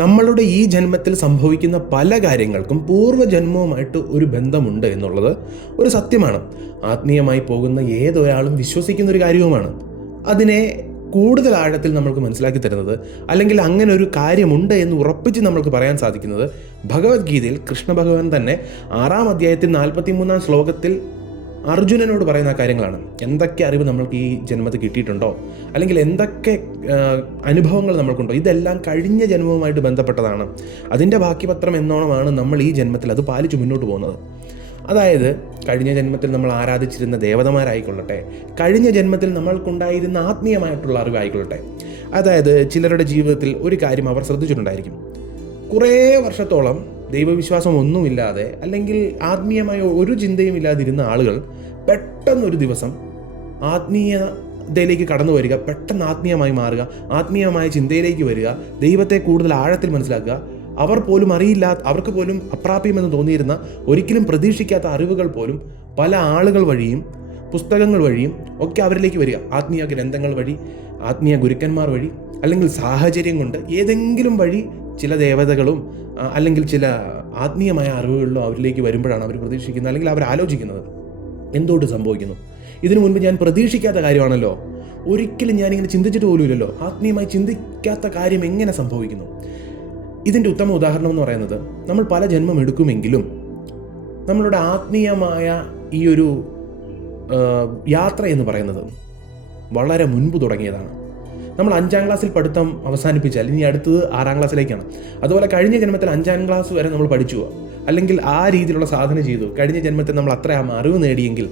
നമ്മളുടെ ഈ ജന്മത്തിൽ സംഭവിക്കുന്ന പല കാര്യങ്ങൾക്കും പൂർവ്വജന്മവുമായിട്ട് ഒരു ബന്ധമുണ്ട് എന്നുള്ളത് ഒരു സത്യമാണ്. ആത്മീയമായി പോകുന്ന ഏതൊരാളും വിശ്വസിക്കുന്ന ഒരു കാര്യവുമാണ്. അതിനെ കൂടുതൽ ആഴത്തിൽ നമ്മൾക്ക് മനസ്സിലാക്കി തരുന്നത്, അല്ലെങ്കിൽ അങ്ങനെ ഒരു കാര്യമുണ്ട് എന്ന് ഉറപ്പിച്ച് നമ്മൾക്ക് പറയാൻ സാധിക്കുന്നത്, ഭഗവത്ഗീതയിൽ കൃഷ്ണ ഭഗവാൻ തന്നെ 6-ാം അധ്യായത്തിൽ 43-ാം ശ്ലോകത്തിൽ അർജുനനോട് പറയുന്ന കാര്യങ്ങളാണ്. എന്തൊക്കെ അറിവ് നമ്മൾക്ക് ഈ ജന്മത്തിൽ കിട്ടിയിട്ടുണ്ടോ, അല്ലെങ്കിൽ എന്തൊക്കെ അനുഭവങ്ങൾ നമ്മൾക്കുണ്ടോ, ഇതെല്ലാം കഴിഞ്ഞ ജന്മവുമായിട്ട് ബന്ധപ്പെട്ടതാണ്. അതിൻ്റെ ബാക്കിപത്രം എന്നോണമാണ് നമ്മൾ ഈ ജന്മത്തിൽ അത് പാലിച്ചു മുന്നോട്ട് പോകുന്നത്. അതായത് കഴിഞ്ഞ ജന്മത്തിൽ നമ്മൾ ആരാധിച്ചിരുന്ന ദേവതമാരായിക്കൊള്ളട്ടെ, കഴിഞ്ഞ ജന്മത്തിൽ നമ്മൾക്കുണ്ടായിരുന്ന ആത്മീയമായിട്ടുള്ള അറിവായിക്കൊള്ളട്ടെ. അതായത് ചിലരുടെ ജീവിതത്തിൽ ഒരു കാര്യം അവർ ശ്രദ്ധിച്ചിട്ടുണ്ടായിരിക്കും. കുറേ വർഷത്തോളം ദൈവവിശ്വാസം ഒന്നുമില്ലാതെ, അല്ലെങ്കിൽ ആത്മീയമായ ഒരു ചിന്തയും ഇല്ലാതിരുന്ന ആളുകൾ പെട്ടെന്നൊരു ദിവസം ആത്മീയതയിലേക്ക് കടന്നു വരിക, പെട്ടെന്ന് ആത്മീയമായി മാറുക, ആത്മീയമായ ചിന്തയിലേക്ക് വരിക, ദൈവത്തെ കൂടുതൽ ആഴത്തിൽ മനസ്സിലാക്കുക. അവർക്ക് പോലും അപ്രാപ്യമെന്ന് തോന്നിയിരുന്ന, ഒരിക്കലും പ്രതീക്ഷിക്കാത്ത അറിവുകൾ പോലും പല ആളുകൾ വഴിയും പുസ്തകങ്ങൾ വഴിയും ഒക്കെ അവരിലേക്ക് വരിക. ആത്മീയ ഗ്രന്ഥങ്ങൾ വഴി, ആത്മീയ ഗുരുക്കന്മാർ വഴി, അല്ലെങ്കിൽ സാഹചര്യം കൊണ്ട് ഏതെങ്കിലും വഴി ചില ദേവതകളും അല്ലെങ്കിൽ ചില ആത്മീയമായ അറിവുകളിലും അവരിലേക്ക് വരുമ്പോഴാണ് അവർ പ്രതീക്ഷിക്കുന്നത്, അല്ലെങ്കിൽ അവർ ആലോചിക്കുന്നത് എന്തുകൊണ്ട് സംഭവിക്കുന്നു. ഇതിനു മുൻപ് ഞാൻ പ്രതീക്ഷിക്കാത്ത കാര്യമാണല്ലോ, ഒരിക്കലും ഞാനിങ്ങനെ ചിന്തിച്ചിട്ട് പോലുമില്ലല്ലോ, ആത്മീയമായി ചിന്തിക്കാത്ത കാര്യം എങ്ങനെ സംഭവിക്കുന്നു. ഇതിൻ്റെ ഉത്തമ ഉദാഹരണം എന്ന് പറയുന്നത്, നമ്മൾ പല ജന്മം എടുക്കുമെങ്കിലും നമ്മളുടെ ആത്മീയമായ ഈ ഒരു യാത്ര എന്ന് പറയുന്നത് വളരെ മുൻപ് തുടങ്ങിയതാണ്. നമ്മൾ 5-ാം ക്ലാസ്സിൽ പഠിത്തം അവസാനിപ്പിച്ചാൽ ഇനി അടുത്തത് 6-ാം ക്ലാസ്സിലേക്കാണ്. അതുപോലെ കഴിഞ്ഞ ജന്മത്തിൽ 5-ാം ക്ലാസ് വരെ നമ്മൾ പഠിച്ചു, അല്ലെങ്കിൽ ആ രീതിയിലുള്ള സാധന ചെയ്തു. കഴിഞ്ഞ ജന്മത്തിൽ നമ്മൾ അത്ര അറിവ് നേടിയെങ്കിൽ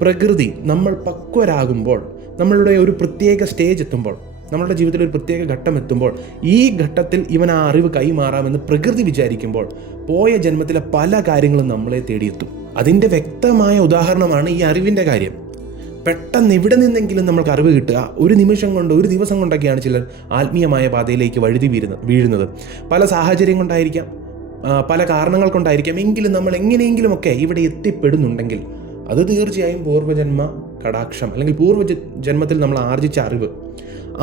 പ്രകൃതി നമ്മൾ പക്വരാകുമ്പോൾ, നമ്മളുടെ ഒരു പ്രത്യേക സ്റ്റേജ് എത്തുമ്പോൾ, നമ്മളുടെ ജീവിതത്തിൽ ഒരു പ്രത്യേക ഘട്ടം എത്തുമ്പോൾ, ഈ ഘട്ടത്തിൽ ഇവൻ ആ അറിവ് കൈമാറാമെന്ന് പ്രകൃതി വിചാരിക്കുമ്പോൾ പോയ ജന്മത്തിലെ പല കാര്യങ്ങളും നമ്മളെ തേടിയെത്തും. അതിൻ്റെ വ്യക്തമായ ഉദാഹരണമാണ് ഈ അറിവിൻ്റെ കാര്യം. പെട്ടെന്ന് എവിടെ നിന്നെങ്കിലും നമ്മൾക്ക് അറിവ് കിട്ടുക, ഒരു നിമിഷം കൊണ്ട്, ഒരു ദിവസം കൊണ്ടൊക്കെയാണ് ചിലർ ആത്മീയമായ പാതയിലേക്ക് വഴുതി വീഴുന്നത്. പല സാഹചര്യം കൊണ്ടായിരിക്കാം, പല കാരണങ്ങൾ കൊണ്ടായിരിക്കാം. എങ്കിലും നമ്മൾ എങ്ങനെയെങ്കിലുമൊക്കെ ഇവിടെ എത്തിപ്പെടുന്നുണ്ടെങ്കിൽ അത് തീർച്ചയായും പൂർവ്വജന്മ കടാക്ഷം, അല്ലെങ്കിൽ പൂർവ്വജന്മത്തിൽ നമ്മൾ ആർജിച്ച അറിവ്,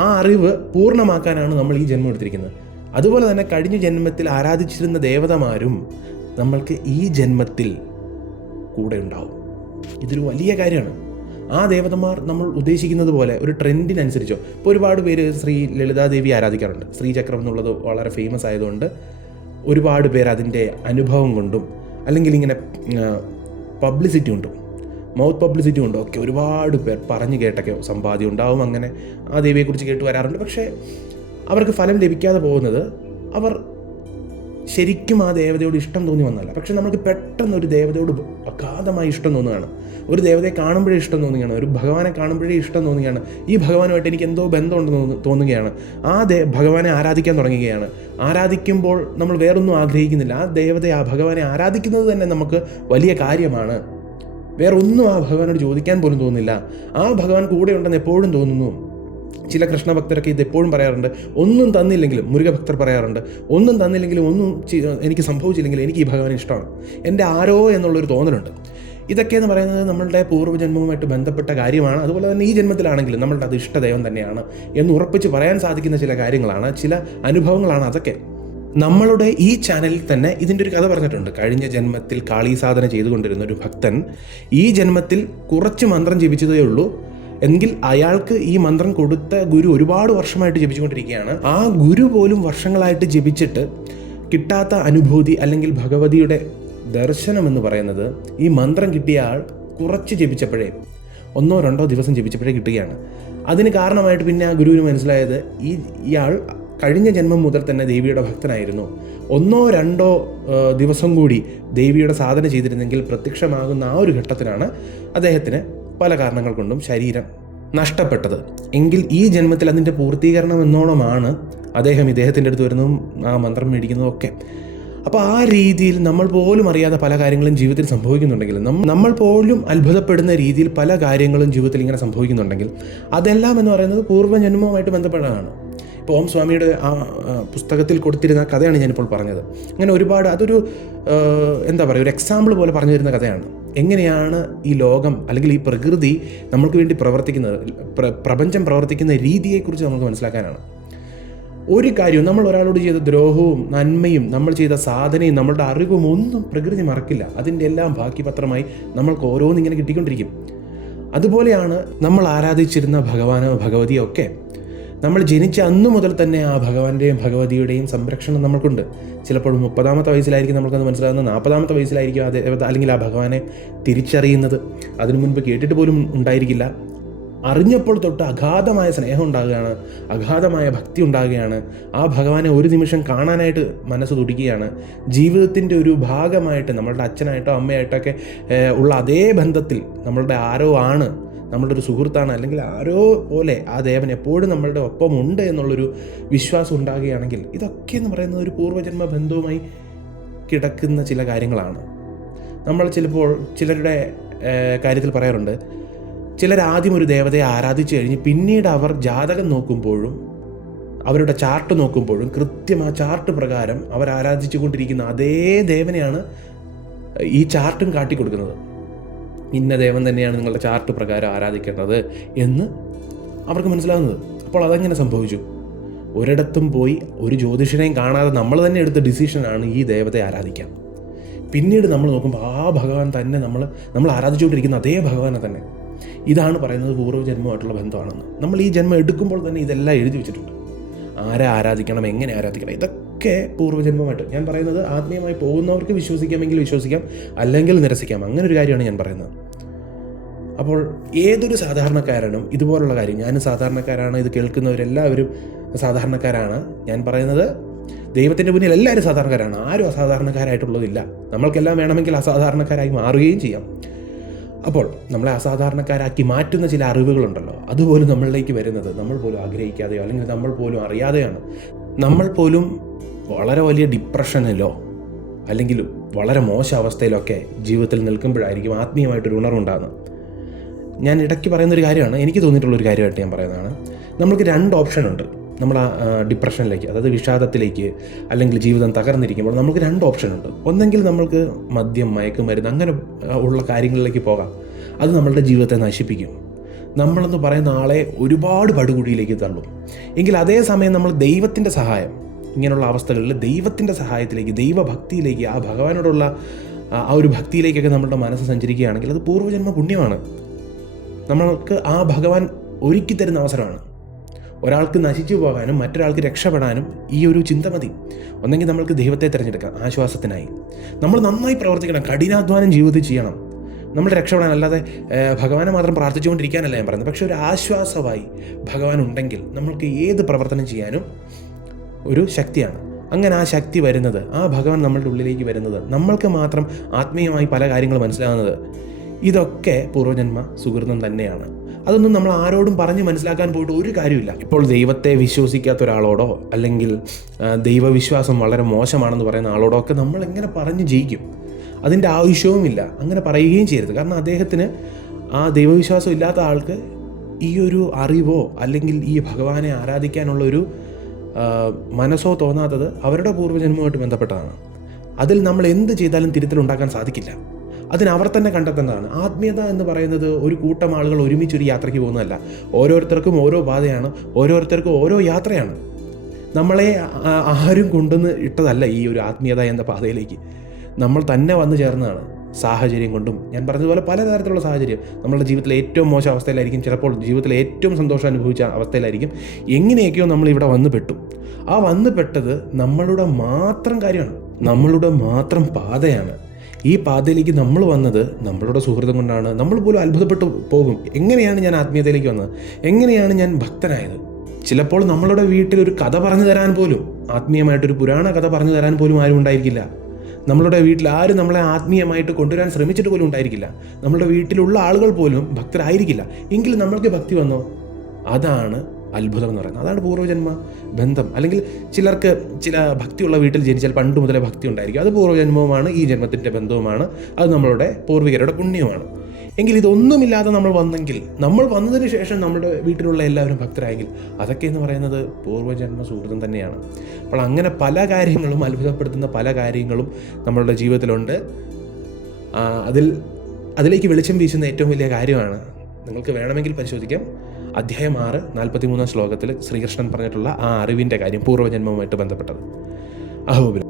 ആ അറിവ് പൂർണ്ണമാക്കാനാണ് നമ്മൾ ഈ ജന്മം എടുത്തിരിക്കുന്നത്. അതുപോലെ തന്നെ കഴിഞ്ഞ ജന്മത്തിൽ ആരാധിച്ചിരുന്ന ദേവതമാരും നമ്മൾക്ക് ഈ ജന്മത്തിൽ കൂടെ ഉണ്ടാവും. ഇതൊരു വലിയ കാര്യമാണ്. ആ ദേവതമാർ നമ്മൾ ഉദ്ദേശിക്കുന്നത് പോലെ ഒരു ട്രെൻഡിനനുസരിച്ചോ, ഇപ്പോൾ ഒരുപാട് പേര് ശ്രീ ലളിതാദേവി ആരാധിക്കാറുണ്ട്. ശ്രീചക്രം എന്നുള്ളത് വളരെ ഫേമസ് ആയതുകൊണ്ട് ഒരുപാട് പേർ അതിൻ്റെ അനുഭവം കൊണ്ടും, അല്ലെങ്കിൽ ഇങ്ങനെ പബ്ലിസിറ്റി കൊണ്ടും, മൗത്ത് പബ്ലിസിറ്റി കൊണ്ടും ഒക്കെ ഒരുപാട് പേർ പറഞ്ഞു കേട്ടൊക്കെ സമ്പാദ്യം ഉണ്ടാവും. അങ്ങനെ ആ ദേവിയെക്കുറിച്ച് കേട്ട് വരാറുണ്ട്. പക്ഷേ അവർക്ക് ഫലം ലഭിക്കാതെ പോകുന്നത് അവർ ശരിക്കും ആ ദേവതയോട് ഇഷ്ടം തോന്നി വന്നല്ല. പക്ഷെ നമുക്ക് പെട്ടെന്ന് ഒരു ദേവതയോട് അഗാധമായി ഇഷ്ടം തോന്നുകയാണ്, ഒരു ദേവതയെ കാണുമ്പോഴേ ഇഷ്ടം തോന്നുകയാണ്, ഒരു ഭഗവാനെ കാണുമ്പോഴേ ഇഷ്ടം തോന്നുകയാണ്, ഈ ഭഗവാനുമായിട്ട് എനിക്ക് എന്തോ ബന്ധമുണ്ടെന്ന് തോന്നുകയാണ്. ആ ഭഗവാനെ ആരാധിക്കാൻ തുടങ്ങുകയാണ്. ആരാധിക്കുമ്പോൾ നമ്മൾ വേറൊന്നും ആഗ്രഹിക്കുന്നില്ല. ആ ദേവതയെ, ആ ഭഗവാനെ ആരാധിക്കുന്നത് തന്നെ നമുക്ക് വലിയ കാര്യമാണ്. വേറെ ഒന്നും ആ ഭഗവാനോട് ചോദിക്കാൻ പോലും തോന്നുന്നില്ല. ആ ഭഗവാൻ കൂടെ ഉണ്ടെന്ന് എപ്പോഴും തോന്നുന്നു. ചില കൃഷ്ണഭക്തരൊക്കെ ഇത് എപ്പോഴും പറയാറുണ്ട്. ഒന്നും തന്നില്ലെങ്കിലും, മുരുകഭക്തർ പറയാറുണ്ട്, ഒന്നും തന്നില്ലെങ്കിലും, ഒന്നും എനിക്ക് സംഭവിച്ചില്ലെങ്കിലും എനിക്ക് ഈ ഭഗവാനെ ഇഷ്ടമാണ്, എൻ്റെ ആരോ എന്നുള്ളൊരു തോന്നലുണ്ട്. ഇതൊക്കെയെന്ന് പറയുന്നത് നമ്മളുടെ പൂർവ്വജന്മവുമായിട്ട് ബന്ധപ്പെട്ട കാര്യമാണ്. അതുപോലെ തന്നെ ഈ ജന്മത്തിലാണെങ്കിലും നമ്മളുടെ അത് ഇഷ്ടദൈവം തന്നെയാണ് എന്ന് ഉറപ്പിച്ച് പറയാൻ സാധിക്കുന്ന ചില കാര്യങ്ങളാണ്, ചില അനുഭവങ്ങളാണ് അതൊക്കെ. നമ്മളുടെ ഈ ചാനലിൽ തന്നെ ഇതിൻ്റെ ഒരു കഥ പറഞ്ഞിട്ടുണ്ട്. കഴിഞ്ഞ ജന്മത്തിൽ കാളി സാധന ചെയ്തുകൊണ്ടിരുന്ന ഒരു ഭക്തൻ ഈ ജന്മത്തിൽ കുറച്ച് മന്ത്രം ജപിച്ചതേ ഉള്ളൂ. എങ്കിൽ അയാൾക്ക് ഈ മന്ത്രം കൊടുത്ത ഗുരു ഒരുപാട് വർഷമായിട്ട് ജപിച്ചുകൊണ്ടിരിക്കുകയാണ്. ആ ഗുരു പോലും വർഷങ്ങളായിട്ട് ജപിച്ചിട്ട് കിട്ടാത്ത അനുഭൂതി, അല്ലെങ്കിൽ ഭഗവതിയുടെ ദർശനം എന്ന് പറയുന്നത് ഈ മന്ത്രം കിട്ടിയ ആൾ കുറച്ച് ജപിച്ചപ്പോഴേ, 1-2 ദിവസം ജപിച്ചപ്പോഴേ കിട്ടുകയാണ്. അതിന് കാരണമായിട്ട് പിന്നെ ആ ഗുരുവിന് മനസ്സിലായത് ഇയാൾ കഴിഞ്ഞ ജന്മം മുതൽ തന്നെ ദേവിയുടെ ഭക്തനായിരുന്നു. 1-2 ദിവസം കൂടി ദേവിയുടെ സാധന ചെയ്തിരുന്നെങ്കിൽ പ്രത്യക്ഷമാകുന്ന ആ ഒരു ഘട്ടത്തിലാണ് അദ്ദേഹത്തിന് പല കാരണങ്ങൾ കൊണ്ടും ശരീരം നഷ്ടപ്പെട്ടത്. എങ്കിൽ ഈ ജന്മത്തിൽ അതിൻ്റെ പൂർത്തീകരണം എന്നോണമാണ് അദ്ദേഹം ഇദ്ദേഹത്തിൻ്റെ അടുത്ത് വരുന്നതും ആ മന്ത്രം മേടിക്കുന്നതും ഒക്കെ. അപ്പോൾ ആ രീതിയിൽ നമ്മൾ പോലും അറിയാതെ പല കാര്യങ്ങളും ജീവിതത്തിൽ സംഭവിക്കുന്നുണ്ടെങ്കിൽ, നമ്മൾ പോലും അത്ഭുതപ്പെടുന്ന രീതിയിൽ പല കാര്യങ്ങളും ജീവിതത്തിൽ ഇങ്ങനെ സംഭവിക്കുന്നുണ്ടെങ്കിൽ, അതെല്ലാം എന്ന് പറയുന്നത് പൂർവ്വജന്മവുമായിട്ട് ബന്ധപ്പെട്ടതാണ്. ഇപ്പോൾ ഓം സ്വാമിയുടെ ആ പുസ്തകത്തിൽ കൊടുത്തിരുന്ന കഥയാണ് ഞാനിപ്പോൾ പറഞ്ഞത്. അങ്ങനെ ഒരുപാട്, അതൊരു എന്താ പറയുക, ഒരു എക്സാമ്പിൾ പോലെ പറഞ്ഞു തരുന്ന കഥയാണ്. എങ്ങനെയാണ് ഈ ലോകം, അല്ലെങ്കിൽ ഈ പ്രകൃതി നമ്മൾക്ക് വേണ്ടി പ്രവർത്തിക്കുന്നത്, പ്രപഞ്ചം പ്രവർത്തിക്കുന്ന രീതിയെക്കുറിച്ച് നമുക്ക് മനസ്സിലാക്കാനാണ്. ഒരു കാര്യവും, നമ്മൾ ഒരാളോട് ചെയ്ത ദ്രോഹവും നന്മയും നമ്മൾ ചെയ്ത സാധനയും നമ്മളുടെ അറിവും ഒന്നും പ്രകൃതി മറക്കില്ല. അതിൻ്റെ എല്ലാം ബാക്കി പത്രമായി നമ്മൾക്ക് ഓരോന്നിങ്ങനെ കിട്ടിക്കൊണ്ടിരിക്കും. അതുപോലെയാണ് നമ്മൾ ആരാധിച്ചിരുന്ന ഭഗവാനോ ഭഗവതിയോ ഒക്കെ. നമ്മൾ ജനിച്ച അന്നു മുതൽ തന്നെ ആ ഭഗവാന്റെയും ഭഗവതിയുടെയും സംരക്ഷണം നമ്മൾക്കുണ്ട്. ചിലപ്പോൾ 30-ാമത്തെ വയസ്സിലായിരിക്കും നമ്മൾക്കത് മനസ്സിലാകുന്നത്, 40-ാമത്തെ വയസ്സിലായിരിക്കും അത് അല്ലെങ്കിൽ ആ ഭഗവാനെ തിരിച്ചറിയുന്നത്. അതിനു മുൻപ് കേട്ടിട്ട് പോലും ഉണ്ടായിരിക്കില്ല. അറിഞ്ഞപ്പോൾ തൊട്ട് അഗാധമായ സ്നേഹം ഉണ്ടാകുകയാണ്, അഗാധമായ ഭക്തി ഉണ്ടാകുകയാണ്. ആ ഭഗവാനെ ഒരു നിമിഷം കാണാനായിട്ട് മനസ്സ് തുടിക്കുകയാണ്. ജീവിതത്തിൻ്റെ ഒരു ഭാഗമായിട്ട് നമ്മളുടെ അച്ഛനായിട്ടോ അമ്മയായിട്ടൊക്കെ ഉള്ള അതേ ബന്ധത്തിൽ നമ്മളുടെ ആരോ ആണ്, നമ്മളുടെ ഒരു സുഹൃത്താണ്, അല്ലെങ്കിൽ ആരോ പോലെ ആ ദേവൻ എപ്പോഴും നമ്മളുടെ ഒപ്പമുണ്ട് എന്നുള്ളൊരു വിശ്വാസം ഉണ്ടാകുകയാണെങ്കിൽ, ഇതൊക്കെ എന്ന് പറയുന്നത് ഒരു പൂർവ്വജന്മ ബന്ധവുമായി കിടക്കുന്ന ചില കാര്യങ്ങളാണ്. നമ്മൾ ചിലപ്പോൾ ചിലരുടെ കാര്യത്തിൽ പറയാറുണ്ട്, ചിലർ ആദ്യം ഒരു ദേവതയെ ആരാധിച്ചു കഴിഞ്ഞ് പിന്നീട് അവർ ജാതകം നോക്കുമ്പോഴും അവരുടെ ചാർട്ട് നോക്കുമ്പോഴും കൃത്യം ആ ചാർട്ട് പ്രകാരം അവർ ആരാധിച്ചു കൊണ്ടിരിക്കുന്ന അതേ ദേവനെയാണ് ഈ ചാർട്ടും കാട്ടിക്കൊടുക്കുന്നത്. ഇന്ന ദേവൻ തന്നെയാണ് നിങ്ങളുടെ ചാർട്ട് പ്രകാരം ആരാധിക്കേണ്ടത് എന്ന് അവർക്ക് മനസ്സിലാകുന്നത്. അപ്പോൾ അതെങ്ങനെ സംഭവിച്ചു? ഒരിടത്തും പോയി ഒരു ജ്യോതിഷനെയും കാണാതെ നമ്മൾ തന്നെ എടുത്ത ഡിസിഷനാണ് ഈ ദേവതയെ ആരാധിക്കാം. പിന്നീട് നമ്മൾ നോക്കുമ്പോൾ ആ ഭഗവാൻ തന്നെ നമ്മൾ ആരാധിച്ചുകൊണ്ടിരിക്കുന്ന അതേ ഭഗവാനെ തന്നെ. ഇതാണ് പറയുന്നത് പൂർവ്വജന്മമായിട്ടുള്ള ബന്ധമാണെന്ന്. നമ്മൾ ഈ ജന്മം എടുക്കുമ്പോൾ തന്നെ ഇതെല്ലാം എഴുതി വെച്ചിട്ടുണ്ട്. ആരെ ആരാധിക്കണം, എങ്ങനെ ആരാധിക്കണം, ഇതൊക്കെ പൂർവ്വജന്മമായിട്ട്. ഞാൻ പറയുന്നത് ആത്മീയമായി പോകുന്നവർക്ക് വിശ്വസിക്കാമെങ്കിൽ വിശ്വസിക്കാം, അല്ലെങ്കിൽ നിരസിക്കാം. അങ്ങനെ ഒരു കാര്യമാണ് ഞാൻ പറയുന്നത്. അപ്പോൾ ഏതൊരു സാധാരണക്കാരനും ഇതുപോലുള്ള കാര്യം, ഞാൻ സാധാരണക്കാരാണ്, ഇത് കേൾക്കുന്നവരെല്ലാവരും സാധാരണക്കാരാണ്. ഞാൻ പറയുന്നത് ദൈവത്തിൻ്റെ മുന്നിൽ എല്ലാവരും സാധാരണക്കാരാണ്, ആരും അസാധാരണക്കാരായിട്ടുള്ളതില്ല. നമ്മൾക്കെല്ലാം വേണമെങ്കിൽ അസാധാരണക്കാരായി മാറുകയും ചെയ്യാം. അപ്പോൾ നമ്മളെ അസാധാരണക്കാരാക്കി മാറ്റുന്ന ചില അറിവുകളുണ്ടല്ലോ, അതുപോലും നമ്മളിലേക്ക് വരുന്നത് നമ്മൾ പോലും ആഗ്രഹിക്കാതെയോ അല്ലെങ്കിൽ നമ്മൾ പോലും അറിയാതെയാണ്. നമ്മൾ പോലും വളരെ വലിയ ഡിപ്രഷനിലോ അല്ലെങ്കിൽ വളരെ മോശം അവസ്ഥയിലൊക്കെ ജീവിതത്തിൽ നിൽക്കുമ്പോഴായിരിക്കും ആത്മീയമായിട്ടൊരു ഉണർവുണ്ടാകുന്നത്. ഞാൻ ഇടയ്ക്ക് പറയുന്നൊരു കാര്യമാണ്, എനിക്ക് തോന്നിയിട്ടുള്ളൊരു കാര്യമായിട്ട് ഞാൻ പറയുന്നതാണ്. നമ്മൾക്ക് 2 ഓപ്ഷനുണ്ട്. നമ്മൾ ആ ഡിപ്രഷനിലേക്ക്, അതായത് വിഷാദത്തിലേക്ക് അല്ലെങ്കിൽ ജീവിതം തകർന്നിരിക്കുമ്പോൾ നമുക്ക് 2 ഓപ്ഷനുണ്ട്. ഒന്നെങ്കിൽ നമ്മൾക്ക് മദ്യം, മയക്കുമരുന്ന് അങ്ങനെ ഉള്ള കാര്യങ്ങളിലേക്ക് പോകാം. അത് നമ്മളുടെ ജീവിതത്തെ നശിപ്പിക്കും. നമ്മളെന്ന് പറയുന്ന ആളെ ഒരുപാട് പടുകുഴിയിലേക്ക് തള്ളും. എങ്കിൽ അതേസമയം നമ്മൾ ദൈവത്തിൻ്റെ സഹായം, ഇങ്ങനെയുള്ള അവസ്ഥകളിൽ ദൈവത്തിൻ്റെ സഹായത്തിലേക്ക്, ദൈവഭക്തിയിലേക്ക്, ആ ഭഗവാനോടുള്ള ആ ഒരു ഭക്തിയിലേക്കൊക്കെ നമ്മളുടെ മനസ്സ് സഞ്ചരിക്കുകയാണെങ്കിൽ അത് പൂർവ്വജന്മ പുണ്യമാണ്. നമ്മൾക്ക് ആ ഭഗവാൻ ഒരുക്കി തരുന്ന അവസരമാണ്. ഒരാൾക്ക് നശിച്ചു പോകാനും മറ്റൊരാൾക്ക് രക്ഷപ്പെടാനും ഈ ഒരു ചിന്ത മതി. ഒന്നെങ്കിൽ നമ്മൾക്ക് ദൈവത്തെ തിരഞ്ഞെടുക്കാം ആശ്വാസത്തിനായി. നമ്മൾ നന്നായി പ്രവർത്തിക്കണം, കഠിനാധ്വാനം ജീവിതത്തിൽ ചെയ്യണം നമ്മൾ രക്ഷപ്പെടാൻ. അല്ലാതെ ഭഗവാനെ മാത്രം പ്രാർത്ഥിച്ചുകൊണ്ടിരിക്കാനല്ല ഞാൻ പറയുന്നത്. പക്ഷെ ഒരു ആശ്വാസമായി ഭഗവാൻ ഉണ്ടെങ്കിൽ നമ്മൾക്ക് ഏത് പ്രവർത്തനം ചെയ്യാനും ഒരു ശക്തിയാണ്. അങ്ങനെ ആ ശക്തി വരുന്നത്, ആ ഭഗവാൻ നമ്മളുടെ ഉള്ളിലേക്ക് വരുന്നത്, നമ്മൾക്ക് മാത്രം ആത്മീയമായി പല കാര്യങ്ങൾ മനസ്സിലാകുന്നത്, ഇതൊക്കെ പൂർവ്വജന്മ സുഹൃതം തന്നെയാണ്. അതൊന്നും നമ്മൾ ആരോടും പറഞ്ഞ് മനസ്സിലാക്കാൻ പോയിട്ട് ഒരു കാര്യമില്ല. ഇപ്പോൾ ദൈവത്തെ വിശ്വസിക്കാത്ത ഒരാളോടോ അല്ലെങ്കിൽ ദൈവവിശ്വാസം വളരെ മോശമാണെന്ന് പറയുന്ന ആളോടോ ഒക്കെ നമ്മൾ എങ്ങനെ പറഞ്ഞ് ജയിക്കും? അതിൻ്റെ ആവശ്യവുമില്ല, അങ്ങനെ പറയുകയും ചെയ്യരുത്. കാരണം അദ്ദേഹത്തിന്, ആ ദൈവവിശ്വാസം ഇല്ലാത്ത ആൾക്ക് ഈ ഒരു അറിവോ അല്ലെങ്കിൽ ഈ ഭഗവാനെ ആരാധിക്കാനുള്ളൊരു മനസ്സോ തോന്നാത്തത് അവരുടെ പൂർവ്വജന്മവുമായിട്ട് ബന്ധപ്പെട്ടതാണ്. അതിൽ നമ്മൾ എന്ത് ചെയ്താലും തിരുത്തലുണ്ടാക്കാൻ സാധിക്കില്ല. അതിന് അവർ തന്നെ കണ്ടെത്തേണ്ടതാണ്. ആത്മീയത എന്ന് പറയുന്നത് ഒരു കൂട്ടം ആളുകൾ ഒരുമിച്ചൊരു യാത്രയ്ക്ക് പോകുന്നതല്ല. ഓരോരുത്തർക്കും ഓരോ പാതയാണ്, ഓരോരുത്തർക്കും ഓരോ യാത്രയാണ്. നമ്മളെ ആരും കൊണ്ടുവന്ന് ഇട്ടതല്ല ഈ ഒരു ആത്മീയത എന്ന പാതയിലേക്ക്. നമ്മൾ തന്നെ വന്നു ചേർന്നതാണ്. സാഹചര്യം കൊണ്ടും, ഞാൻ പറഞ്ഞതുപോലെ പലതരത്തിലുള്ള സാഹചര്യം. നമ്മളുടെ ജീവിതത്തിലെ ഏറ്റവും മോശം അവസ്ഥയിലായിരിക്കും, ചിലപ്പോൾ ജീവിതത്തിലെ ഏറ്റവും സന്തോഷം അനുഭവിച്ച അവസ്ഥയിലായിരിക്കും. എങ്ങനെയൊക്കെയോ നമ്മളിവിടെ വന്നു പെട്ടു. ആ വന്നു പെട്ടത് നമ്മളുടെ മാത്രം കാര്യമാണ്, നമ്മളുടെ മാത്രം പാതയാണ്. ഈ പാതയിലേക്ക് നമ്മൾ വന്നത് നമ്മളുടെ സുഹൃതം കൊണ്ടാണ്. നമ്മൾ പോലും അത്ഭുതപ്പെട്ടു പോകും, എങ്ങനെയാണ് ഞാൻ ആത്മീയതയിലേക്ക് വന്നത്, എങ്ങനെയാണ് ഞാൻ ഭക്തനായത്. ചിലപ്പോൾ നമ്മളുടെ വീട്ടിൽ ഒരു കഥ പറഞ്ഞു തരാൻ പോലും, ആത്മീയമായിട്ടൊരു പുരാണ കഥ പറഞ്ഞു തരാൻ പോലും ആരും ഉണ്ടായിരിക്കില്ല. നമ്മളുടെ വീട്ടിൽ ആരും നമ്മളെ ആത്മീയമായിട്ട് കൊണ്ടുവരാൻ ശ്രമിച്ചിട്ട് പോലും ഉണ്ടായിരിക്കില്ല. നമ്മളുടെ വീട്ടിലുള്ള ആളുകൾ പോലും ഭക്തരായിരിക്കില്ല. എങ്കിലും നമ്മൾക്ക് ഭക്തി വന്നോ? അതാണ് അത്ഭുതം എന്ന് പറയുന്നത്. അതാണ് പൂർവ്വജന്മ ബന്ധം. അല്ലെങ്കിൽ ചിലർക്ക് ചില ഭക്തിയുള്ള വീട്ടിൽ ജനിച്ചാൽ പണ്ട് മുതലേ ഭക്തി ഉണ്ടായിരിക്കും. അത് പൂർവ്വജന്മവുമാണ്, ഈ ജന്മത്തിൻ്റെ ബന്ധവുമാണ്. അത് നമ്മളുടെ പൂർവികരുടെ പുണ്യമാണ്. എങ്കിൽ ഇതൊന്നുമില്ലാതെ നമ്മൾ വന്നെങ്കിൽ, നമ്മൾ വന്നതിന് ശേഷം നമ്മുടെ വീട്ടിലുള്ള എല്ലാവരും ഭക്തരായെങ്കിൽ, അതൊക്കെ എന്ന് പറയുന്നത് പൂർവ്വജന്മ സുഹൃതം തന്നെയാണ്. അപ്പോൾ അങ്ങനെ പല കാര്യങ്ങളും, അത്ഭുതപ്പെടുത്തുന്ന പല കാര്യങ്ങളും നമ്മളുടെ ജീവിതത്തിലുണ്ട്. അതിലേക്ക് വെളിച്ചം വീശുന്ന ഏറ്റവും വലിയ കാര്യമാണ്, നിങ്ങൾക്ക് വേണമെങ്കിൽ പരിശോധിക്കാം, അധ്യായം 6 43 ശ്ലോകത്തിൽ ശ്രീകൃഷ്ണൻ പറഞ്ഞിട്ടുള്ള ആ അറിവിൻ്റെ കാര്യം പൂർവ്വജന്മവുമായിട്ട് ബന്ധപ്പെട്ടത്. അഹോബിലം.